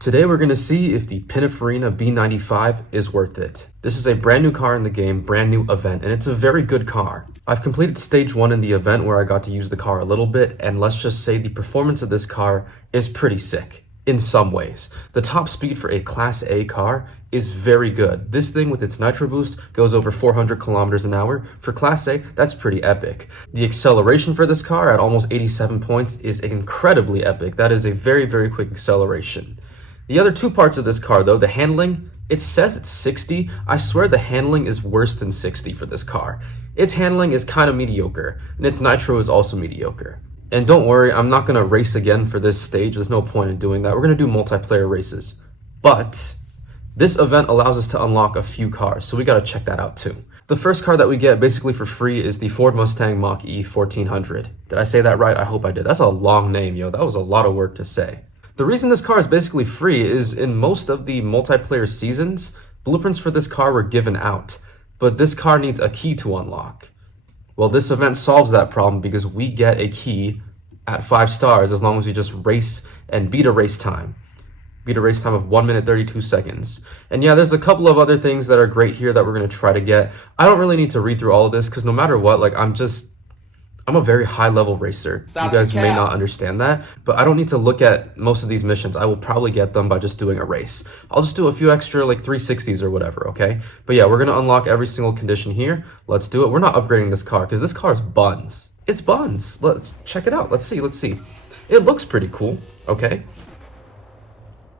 Today we're going to see if the PININFARINA B95 is worth it. This is a brand new car in the game, brand new event, and it's a very good car. I've completed stage 1 in the event where I got to use the car a little bit, and let's just say the performance of this car is pretty sick in some ways. The top speed for a Class A car is very good. This thing with its nitro boost goes over 400 kilometers an hour. For Class A, that's pretty epic. The acceleration for this car at almost 87 points is incredibly epic. That is a very, very quick acceleration. The other two parts of this car though, the handling, it says it's 60. I swear the handling is worse than 60 for this car. Its handling is kind of mediocre, and its nitro is also mediocre. And don't worry, I'm not going to race again for this stage. There's no point in doing that. We're going to do multiplayer races. But this event allows us to unlock a few cars, so we got to check that out too. The first car that we get basically for free is the Ford Mustang Mach-E 1400. Did I say that right? I hope I did. That's a long name, yo. That was a lot of work to say. The reason this car is basically free is in most of the multiplayer seasons, blueprints for this car were given out, but this car needs a key to unlock. Well, this event solves that problem because we get a key at 5 stars as long as we just race and beat a race time. Beat a race time of 1 minute 32 seconds. And yeah, there's a couple of other things that are great here that we're going to try to get. I don't really need to read through all of this because no matter what, like I'm a very high level racer. You guys may not understand that, but I don't need to look at most of these missions. I will probably get them by just doing a race. I'll just do a few extra like 360s or whatever, okay? But yeah, we're gonna unlock every single condition here. Let's do it. We're not upgrading this car because this car is buns. It's buns. Let's check it out. Let's see. It looks pretty cool, okay?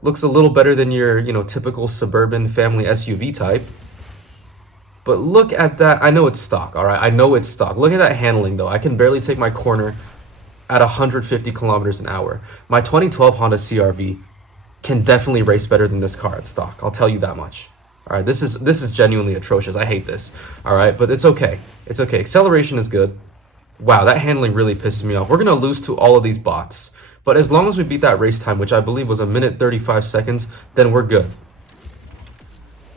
Looks a little better than your, typical suburban family SUV type. But look at that. I know it's stock, all right? I know it's stock. Look at that handling, though. I can barely take my corner at 150 kilometers an hour. My 2012 Honda CR-V can definitely race better than this car at stock. I'll tell you that much. All right, this is genuinely atrocious. I hate this, all right? But it's okay. It's okay. Acceleration is good. Wow, that handling really pisses me off. We're going to lose to all of these bots. But as long as we beat that race time, which I believe was 1 minute 35 seconds, then we're good.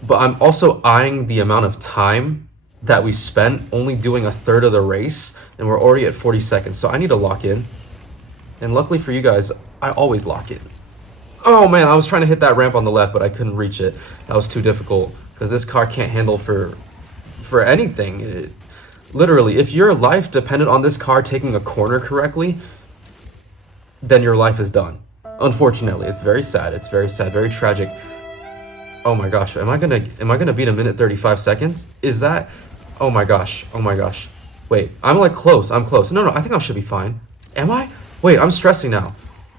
But I'm also eyeing the amount of time that we spent only doing a third of the race, and we're already at 40 seconds. So I need to lock in. And luckily for you guys, I always lock in. Oh man, I was trying to hit that ramp on the left, but I couldn't reach it. That was too difficult because this car can't handle for anything. Literally, if your life depended on this car taking a corner correctly, then your life is done. Unfortunately, it's very sad. It's very sad, very tragic. Oh my gosh, am I gonna beat 1 minute 35 seconds? Is that, oh my gosh. Wait, I'm like close, I'm close. No, I think I should be fine. Am I? Wait, I'm stressing now.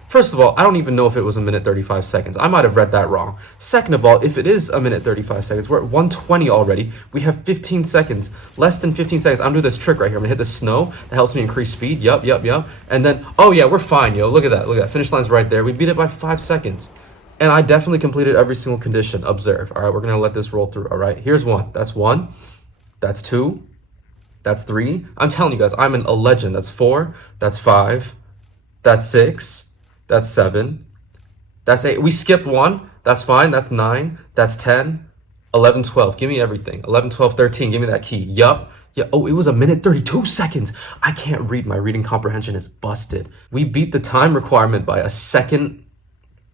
First of all, I don't even know if it was 1 minute 35 seconds. I might have read that wrong. Second of all, if it is 1 minute 35 seconds, we're at 120 already. We have 15 seconds, less than 15 seconds. I'm gonna do this trick right here. I'm gonna hit the snow. That helps me increase speed. Yup. And then, oh yeah, we're fine, yo. Look at that. Finish line's right there. We beat it by 5 seconds. And I definitely completed every single condition. Observe. All right, we're going to let this roll through. All right, here's 1. That's 1. That's 2. That's 3. I'm telling you guys, I'm a legend. That's 4. That's 5. That's 6. That's 7. That's 8. We skipped 1. That's fine. That's 9. That's 10. 11, 12. Give me everything. 11, 12, 13. Give me that key. Yup. Yeah. Oh, it was 1 minute 32 seconds. I can't read. My reading comprehension is busted. We beat the time requirement by a second.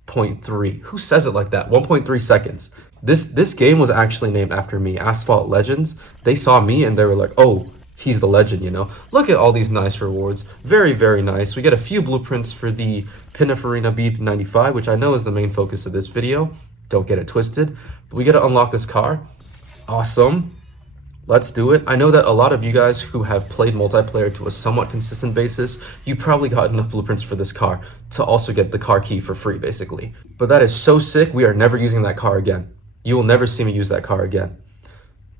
0.3. Who says it like that? 1.3 seconds. This game was actually named after me. Asphalt Legends. They saw me and they were like, oh, he's the legend, Look at all these nice rewards. Very, very nice. We get a few blueprints for the PININFARINA B95, which I know is the main focus of this video. Don't get it twisted. But we get to unlock this car. Awesome. Let's do it. I know that a lot of you guys who have played multiplayer to a somewhat consistent basis, you probably got enough blueprints for this car to also get the car key for free, basically. But that is so sick, we are never using that car again. You will never see me use that car again.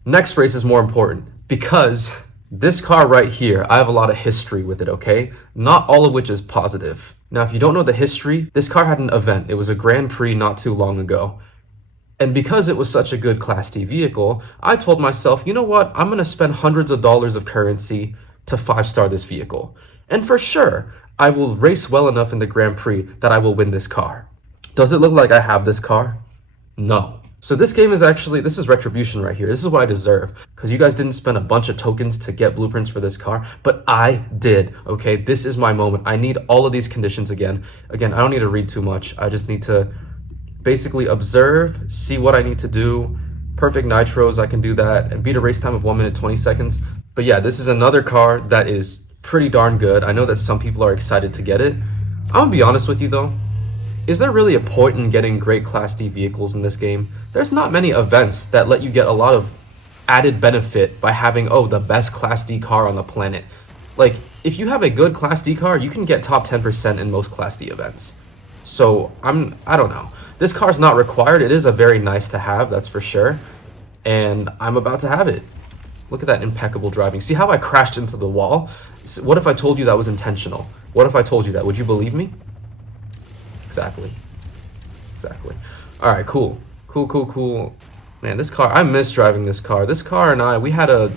Next race is more important because this car right here, I have a lot of history with it, okay? Not all of which is positive. Now, if you don't know the history, this car had an event. It was a Grand Prix not too long ago. And because it was such a good Class D vehicle, I told myself, you know what? I'm going to spend hundreds of dollars of currency to 5-star this vehicle. And for sure, I will race well enough in the Grand Prix that I will win this car. Does it look like I have this car? No. So this game is actually, this is retribution right here. This is what I deserve. Because you guys didn't spend a bunch of tokens to get blueprints for this car, but I did, okay? This is my moment. I need all of these conditions again. Again, I don't need to read too much. I just need to basically observe, see what I need to do. Perfect nitros, I can do that, and beat a race time of 1 minute 20 seconds. But yeah, this is another car that is pretty darn good. I know that some people are excited to get it. I'm gonna be honest with you though. Is there really a point in getting great Class D vehicles in this game? There's not many events that let you get a lot of added benefit by having, oh, the best Class D car on the planet. Like, if you have a good Class D car, you can get top 10% in most Class D events. So, I don't know. This car's not required. It is a very nice to have, that's for sure. And I'm about to have it. Look at that impeccable driving. See how I crashed into the wall? What if I told you that was intentional? What if I told you that? Would you believe me? Exactly. All right, cool. Man, this car, I miss driving this car. This car and I, we had a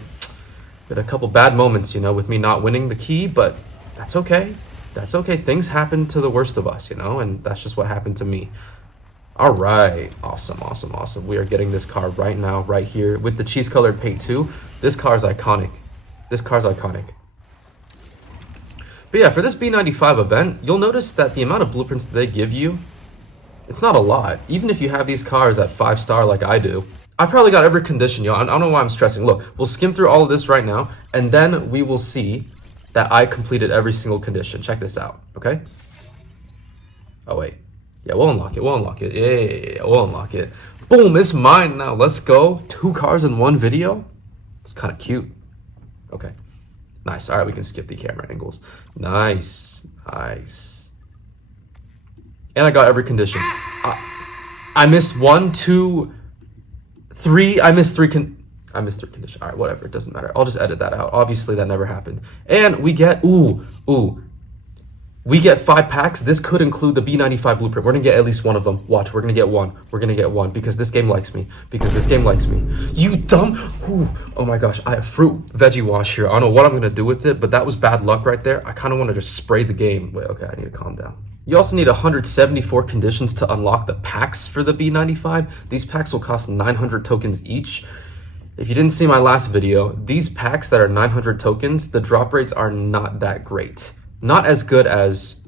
couple bad moments, you know, with me not winning the key, but that's okay. That's okay. Things happen to the worst of us, you know, and that's just what happened to me. All right. Awesome. We are getting this car right now, right here, with the cheese-colored paint too. This car is iconic. But yeah, for this B95 event, you'll notice that the amount of blueprints that they give you, it's not a lot. Even if you have these cars at 5-star like I do, I probably got every condition, yo. I don't know why I'm stressing. Look, we'll skim through all of this right now, and then we will see that I completed every single condition. Check this out, okay? Oh, wait. Yeah, we'll unlock it. Yeah, we'll unlock it. Boom, it's mine now. Let's go. 2 cars in 1 video. It's kind of cute. Okay. Nice. All right, we can skip the camera angles. Nice. And I got every condition. I missed 1, 2, 3. I missed 3 conditions. All right, whatever. It doesn't matter. I'll just edit that out. Obviously, that never happened. And we get, we get 5 packs. This could include the B95 blueprint. We're gonna get at least one of them. Watch, we're gonna get one because this game likes me. You dumb. Ooh. Oh my gosh, I have fruit veggie wash here. I don't know what I'm gonna do with it, but that was bad luck right there. I kind of want to just spray the game. Wait, okay, I need to calm down. You also need 174 conditions to unlock the packs for the B95. These packs will cost 900 tokens each. If you didn't see my last video, these packs that are 900 tokens, the drop rates are not that great. Not as good as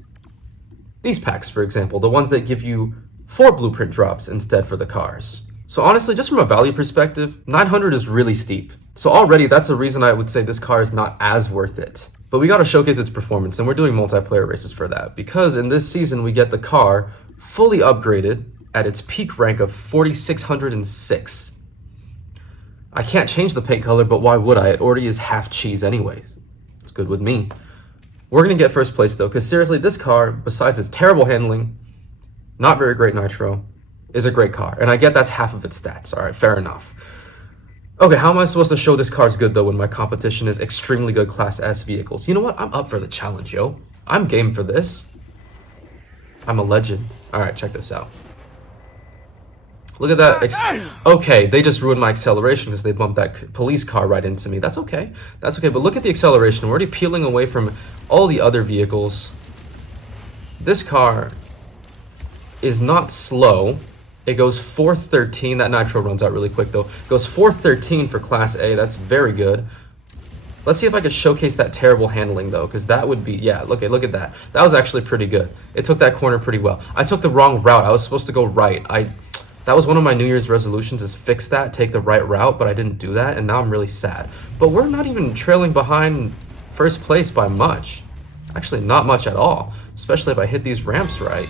these packs, for example, the ones that give you 4 blueprint drops instead for the cars. So honestly, just from a value perspective, 900 is really steep. So already that's a reason I would say this car is not as worth it. But we gotta showcase its performance, and we're doing multiplayer races for that, because in this season we get the car fully upgraded at its peak rank of 4606. I can't change the paint color, but why would I? It already is half cheese anyways. It's good with me. We're gonna get first place though, because seriously, this car, besides its terrible handling, not very great nitro, is a great car. And I get that's half of its stats, all right, fair enough. Okay, how am I supposed to show this car's good though when my competition is extremely good Class S vehicles? You know what, I'm up for the challenge, yo. I'm game for this. I'm a legend. All right, check this out. Look at that. Okay, they just ruined my acceleration because they bumped that police car right into me. That's okay. That's okay. But look at the acceleration. We're already peeling away from all the other vehicles. This car is not slow. It goes 413. That nitro runs out really quick, though. It goes 413 for Class A. That's very good. Let's see if I could showcase that terrible handling, though, because that would be... Yeah, look at that. That was actually pretty good. It took that corner pretty well. I took the wrong route. I was supposed to go right. That was one of my New Year's resolutions, is fix that, take the right route, but I didn't do that, and now I'm really sad. But we're not even trailing behind first place by much. Actually, not much at all, especially if I hit these ramps right.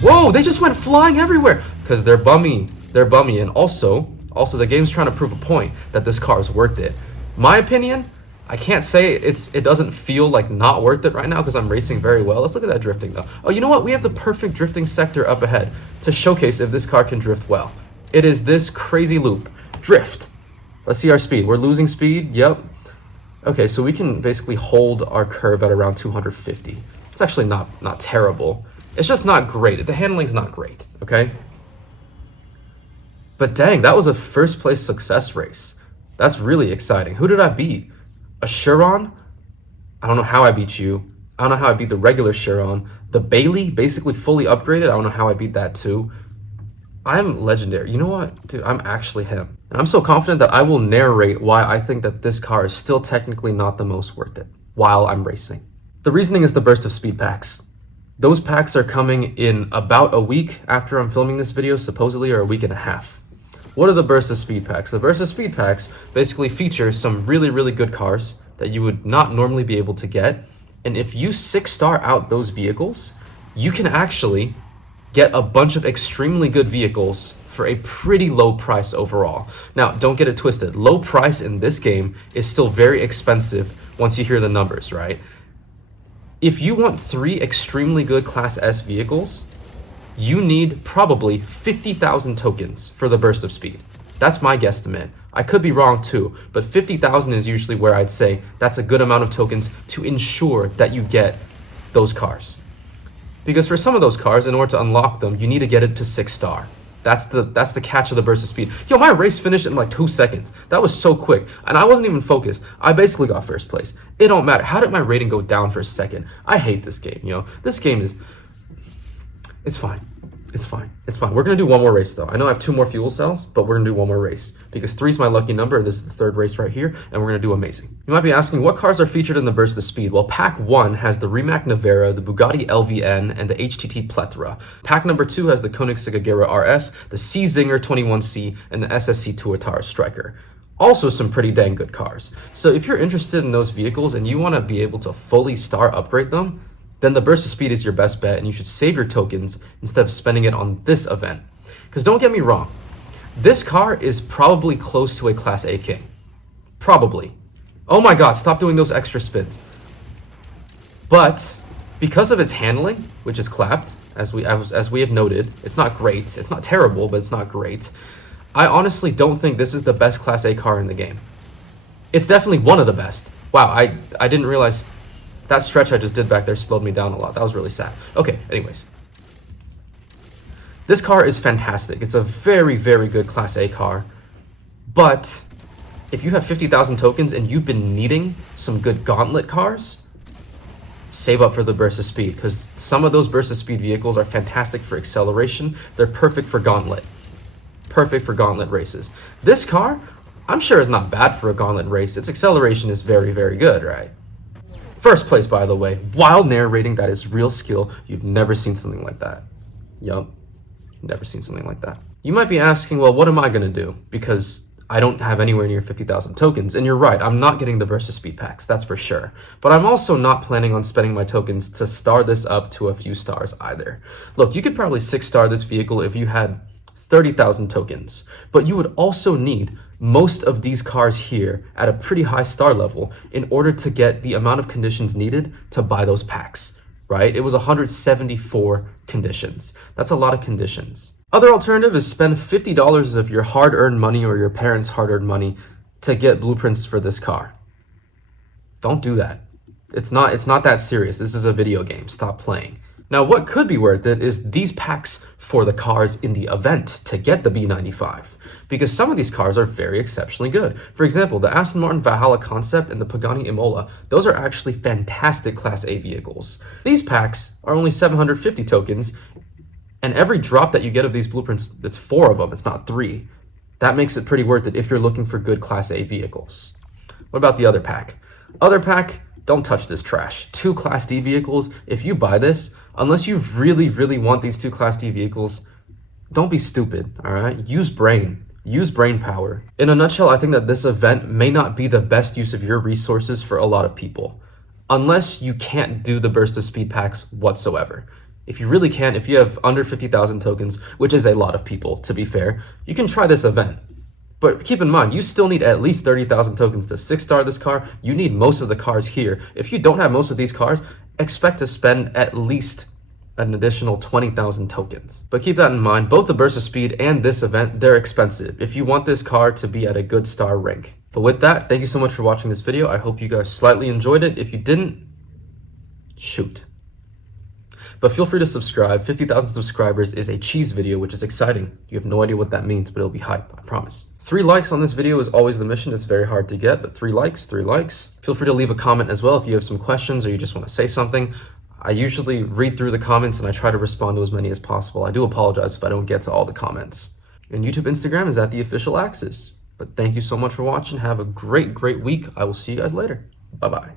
Whoa, they just went flying everywhere! Because they're bummy, and also the game's trying to prove a point that this car is worth it. My opinion, I can't say it doesn't feel like not worth it right now because I'm racing very well. Let's look at that drifting though. Oh, you know what? We have the perfect drifting sector up ahead to showcase if this car can drift well. It is this crazy loop. Drift. Let's see our speed. We're losing speed. Yep. Okay, so we can basically hold our curve at around 250. It's actually not terrible. It's just not great. The handling's not great, okay? But dang, that was a first place success race. That's really exciting. Who did I beat? A Chiron? I don't know how I beat you. I don't know how I beat the regular Chiron. The Bailey, basically fully upgraded. I don't know how I beat that too. I'm legendary. You know what? Dude, I'm actually him. And I'm so confident that I will narrate why I think that this car is still technically not the most worth it while I'm racing. The reasoning is the burst of speed packs. Those packs are coming in about a week after I'm filming this video, supposedly, or a week and a half. What are the Burst of Speed packs? The Burst of Speed packs basically feature some really, really good cars that you would not normally be able to get. And if you 6-star out those vehicles, you can actually get a bunch of extremely good vehicles for a pretty low price overall. Now, don't get it twisted. Low price in this game is still very expensive once you hear the numbers, right? If you want 3 extremely good Class S vehicles, you need probably 50,000 tokens for the Burst of Speed. That's my guesstimate. I could be wrong too, but 50,000 is usually where I'd say that's a good amount of tokens to ensure that you get those cars. Because for some of those cars, in order to unlock them, you need to get it to 6-star. That's the catch of the Burst of Speed. Yo, my race finished in like 2 seconds. That was so quick. And I wasn't even focused. I basically got first place. It don't matter. How did my rating go down for a second? I hate this game, you know? This game is... It's fine. It's fine. It's fine. We're going to do one more race, though. I know I have 2 more fuel cells, but we're going to do one more race. Because 3 is my lucky number, and this is the 3rd race right here, and we're going to do amazing. You might be asking, what cars are featured in the Burst of Speed? Well, Pack 1 has the Rimac Nevera, the Bugatti LVN, and the HTT Plethora. Pack number 2 has the Koenigsegg Agera RS, the C-Zinger 21C, and the SSC Tuatara Striker. Also some pretty dang good cars. So if you're interested in those vehicles and you want to be able to fully star upgrade them, then the Burst of Speed is your best bet, and you should save your tokens instead of spending it on this event. Because don't get me wrong, this car is probably close to a Class A King. Probably. Oh my god, stop doing those extra spins. But because of its handling, which is clapped, as we have noted, it's not great. It's not terrible, but it's not great. I honestly don't think this is the best Class A car in the game. It's definitely one of the best. Wow, I didn't realize... That stretch I just did back there slowed me down a lot. That was really sad. Okay, anyways. This car is fantastic. It's a very, very good Class A car. But if you have 50,000 tokens and you've been needing some good gauntlet cars, save up for the Burst of Speed, because some of those Burst of Speed vehicles are fantastic for acceleration. They're perfect for gauntlet. Perfect for gauntlet races. This car, I'm sure is not bad for a gauntlet race. Its acceleration is very, very good, right? First place, by the way. While narrating, that is real skill. You've never seen something like that. Yup. Never seen something like that. You might be asking, well, what am I going to do? Because I don't have anywhere near 50,000 tokens. And you're right, I'm not getting the Burst of Speed packs, that's for sure. But I'm also not planning on spending my tokens to star this up to a few stars either. Look, you could probably 6-star this vehicle if you had 30,000 tokens. But you would also need most of these cars here at a pretty high star level in order to get the amount of conditions needed to buy those packs, right? It was 174 conditions. That's a lot of conditions. Other alternative is spend $50 of your hard-earned money or your parents' hard-earned money to get blueprints for this car. Don't do that. It's not that serious. This is a video game. Stop playing. Now, what could be worth it is these packs for the cars in the event to get the B95, because some of these cars are very exceptionally good. For example, the Aston Martin Valhalla Concept and the Pagani Imola, those are actually fantastic Class A vehicles. These packs are only 750 tokens, and every drop that you get of these blueprints, it's 4 of them, it's not 3. That makes it pretty worth it if you're looking for good Class A vehicles. What about the other pack? Other pack, don't touch this trash. 2 Class D vehicles, if you buy this, unless you really, really want these 2 Class D vehicles, don't be stupid, all right? Use brain. Use brain power. In a nutshell, I think that this event may not be the best use of your resources for a lot of people, unless you can't do the Burst of Speed packs whatsoever. If you really can't, if you have under 50,000 tokens, which is a lot of people, to be fair, you can try this event. But keep in mind, you still need at least 30,000 tokens to 6-star this car. You need most of the cars here. If you don't have most of these cars, expect to spend at least an additional 20,000 tokens. But keep that in mind, both the Burst of Speed and this event, they're expensive if you want this car to be at a good star rank. But with that, thank you so much for watching this video. I hope you guys slightly enjoyed it. If you didn't, shoot. But feel free to subscribe. 50,000 subscribers is a cheese video, which is exciting. You have no idea what that means, but it'll be hype, I promise. 3 likes on this video is always the mission. It's very hard to get, but 3 likes. Feel free to leave a comment as well if you have some questions or you just want to say something. I usually read through the comments and I try to respond to as many as possible. I do apologize if I don't get to all the comments. And YouTube, Instagram is at the official Axis. But thank you so much for watching. Have a great, great week. I will see you guys later. Bye-bye.